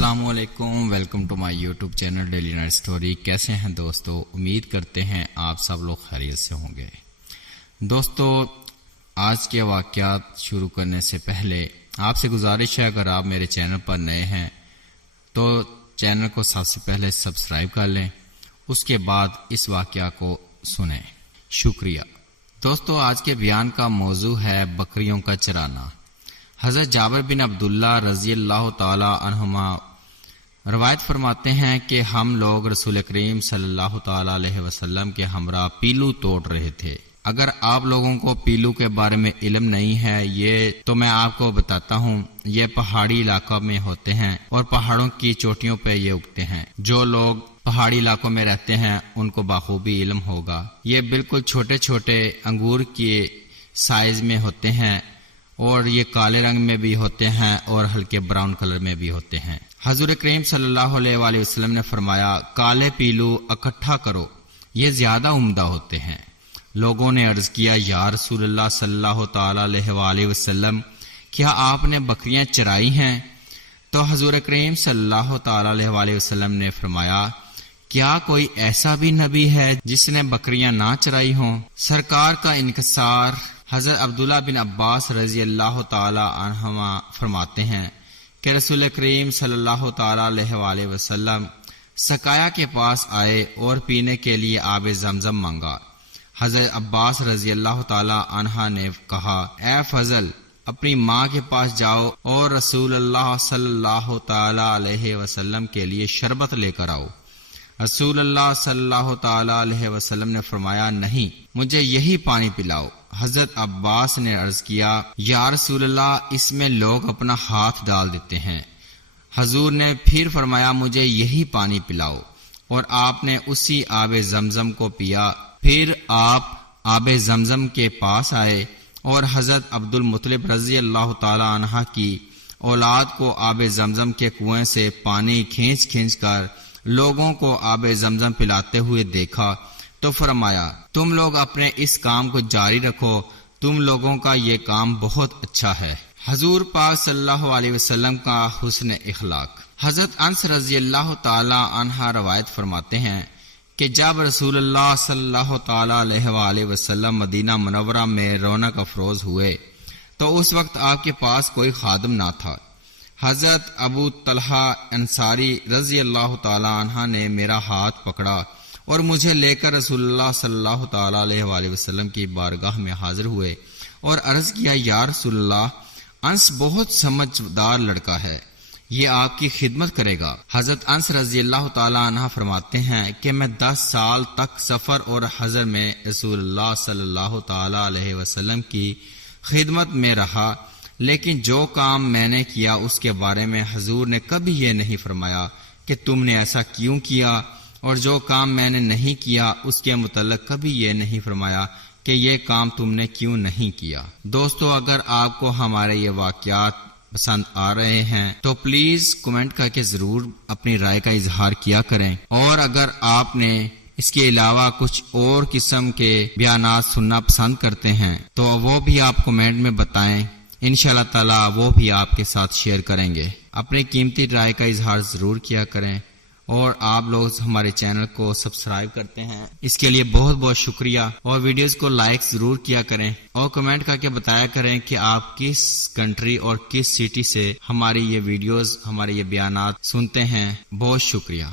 السلام علیکم، welcome to my YouTube channel daily night story. کیسے ہیں دوستو؟ امید کرتے ہیں آپ سب لوگ خیریت سے ہوں گے۔ دوستو، آج کے واقعات شروع کرنے سے پہلے آپ سے گزارش ہے، اگر آپ میرے چینل پر نئے ہیں تو چینل کو سب سے پہلے سبسکرائب کر لیں، اس کے بعد اس واقعہ کو سنیں۔ شکریہ۔ دوستو، آج کے بیان کا موضوع ہے بکریوں کا چرانا۔ حضرت جابر بن عبداللہ رضی اللہ تعالی عنہما روایت فرماتے ہیں کہ ہم لوگ رسول کریم صلی اللہ تعالی علیہ وسلم کے ہمراہ پیلو توڑ رہے تھے۔ اگر آپ لوگوں کو پیلو کے بارے میں علم نہیں ہے یہ تو میں آپ کو بتاتا ہوں۔ یہ پہاڑی علاقہ میں ہوتے ہیں اور پہاڑوں کی چوٹیوں پہ یہ اگتے ہیں۔ جو لوگ پہاڑی علاقوں میں رہتے ہیں ان کو بخوبی علم ہوگا۔ یہ بالکل چھوٹے چھوٹے انگور کے سائز میں ہوتے ہیں اور یہ کالے رنگ میں بھی ہوتے ہیں اور ہلکے براؤن کلر میں بھی ہوتے ہیں۔ حضور کریم صلی اللہ علیہ وآلہ وسلم نے فرمایا، کالے پیلو اکٹھا کرو، یہ زیادہ عمدہ ہوتے ہیں۔ لوگوں نے عرض کیا، یا رسول اللہ صلی اللہ تعالی علیہ وآلہ وسلم، کیا آپ نے بکریاں چرائی ہیں؟ تو حضور کریم صلی اللہ تعالی علیہ وآلہ وسلم نے فرمایا، کیا کوئی ایسا بھی نبی ہے جس نے بکریاں نہ چرائی ہوں؟ سرکار کا انکسار۔ حضرت عبداللہ بن عباس رضی اللہ تعالی عنہما فرماتے ہیں کہ رسول کریم صلی اللہ تعالی علیہ وآلہ وسلم سقایا کے پاس آئے اور پینے کے لیے آب زمزم مانگا۔ حضرت عباس رضی اللہ تعالی عنہ نے کہا، اے فضل، اپنی ماں کے پاس جاؤ اور رسول اللہ صلی اللہ تعالی علیہ وسلم کے لیے شربت لے کر آؤ۔ رسول اللہ صلی اللہ تعالی علیہ وسلم نے فرمایا، نہیں، مجھے یہی پانی پلاؤ۔ حضرت عباس نے عرض کیا، یا رسول اللہ، اس میں لوگ اپنا ہاتھ ڈال دیتے ہیں۔ حضور نے پھر فرمایا، مجھے یہی پانی پلاؤ، اور آپ نے اسی آب زمزم کو پیا۔ پھر آپ آب زمزم کے پاس آئے اور حضرت عبد المطلب رضی اللہ تعالی عنہ کی اولاد کو آب زمزم کے کنویں سے پانی کھینچ کھینچ کر لوگوں کو آب زمزم پلاتے ہوئے دیکھا تو فرمایا، تم لوگ اپنے اس کام کو جاری رکھو، تم لوگوں کا یہ کام بہت اچھا ہے۔ حضور پاک صلی اللہ علیہ وسلم کا حسن اخلاق۔ حضرت انس رضی اللہ تعالی عنہ روایت فرماتے ہیں کہ جب رسول اللہ صلی اللہ تعالی علیہ وآلہ وسلم مدینہ منورہ میں رونق افروز ہوئے تو اس وقت آپ کے پاس کوئی خادم نہ تھا۔ حضرت ابو طلحہ انصاری رضی اللہ تعالی عنہ نے میرا ہاتھ پکڑا اور مجھے لے کر رسول اللہ صلی اللہ تعالی علیہ وآلہ وسلم کی بارگاہ میں حاضر ہوئے اور عرض کیا، یا رسول اللہ، انس بہت سمجھدار لڑکا ہے، یہ آپ کی خدمت کرے گا۔ حضرت انس رضی اللہ تعالی عنہ فرماتے ہیں کہ میں 10 سال تک سفر اور حضر میں رسول اللہ صلی اللہ تعالی علیہ وسلم کی خدمت میں رہا، لیکن جو کام میں نے کیا اس کے بارے میں حضور نے کبھی یہ نہیں فرمایا کہ تم نے ایسا کیوں کیا، اور جو کام میں نے نہیں کیا اس کے متعلق کبھی یہ نہیں فرمایا کہ یہ کام تم نے کیوں نہیں کیا۔ دوستو، اگر آپ کو ہمارے یہ واقعات پسند آ رہے ہیں تو پلیز کمنٹ کر کے ضرور اپنی رائے کا اظہار کیا کریں، اور اگر آپ نے اس کے علاوہ کچھ اور قسم کے بیانات سننا پسند کرتے ہیں تو وہ بھی آپ کمنٹ میں بتائیں، انشاءاللہ تعالی وہ بھی آپ کے ساتھ شیئر کریں گے۔ اپنی قیمتی رائے کا اظہار ضرور کیا کریں، اور آپ لوگ ہمارے چینل کو سبسکرائب کرتے ہیں اس کے لیے بہت بہت شکریہ، اور ویڈیوز کو لائک ضرور کیا کریں اور کمنٹ کر کے بتایا کریں کہ آپ کس کنٹری اور کس سٹی سے ہماری یہ ویڈیوز، ہمارے یہ بیانات سنتے ہیں۔ بہت شکریہ۔